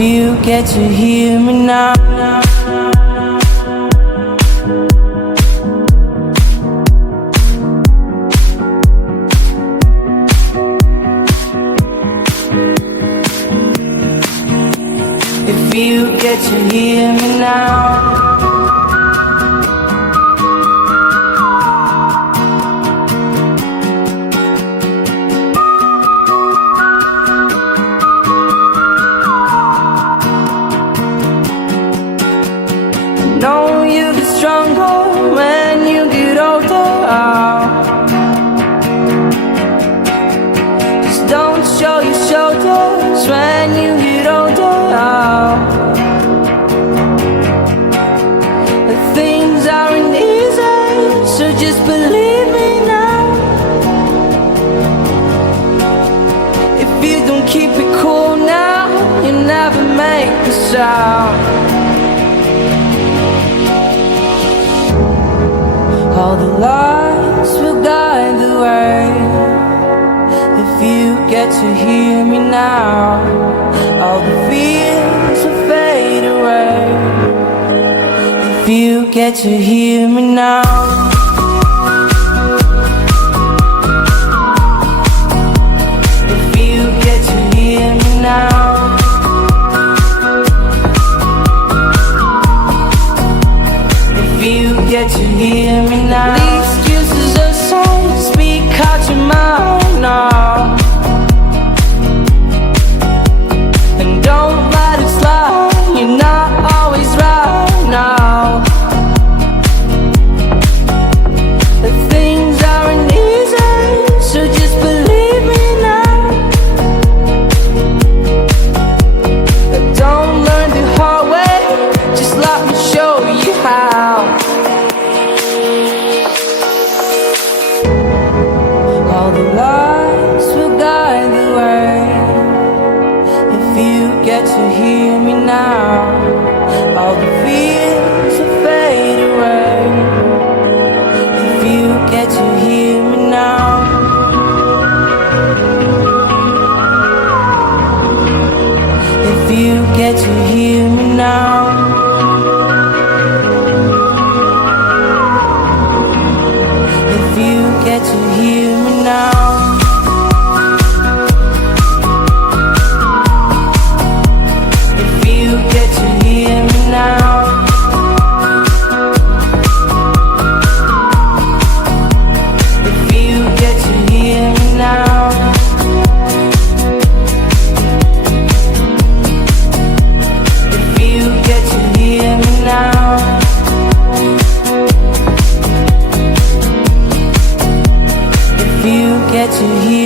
If you get to hear me now. If you get to hear me now. Know you get stronger when you get older. Just don't show your shoulders when you get older. Things aren't easy, so just believe me now. If you don't keep it cool now, you never make a sound. All the lights will guide the way. If you get to hear me now, all the fears will fade away. If you get to hear me now. If you get to hear me now. Get to hear me now. The excuses are so speak out your mouth now. And don't let it slide, you're not always right now. The things aren't easy, so just believe me now. But don't learn the hard way, just let me show you how. All the lights will guide the way. If you get to hear me now, all the fears will fade away. If you get to hear me now. If you get to hear me now. If you get to hear me now. If you get to hear me now. If you get to hear me now. If you get to hear me now. If you get to hear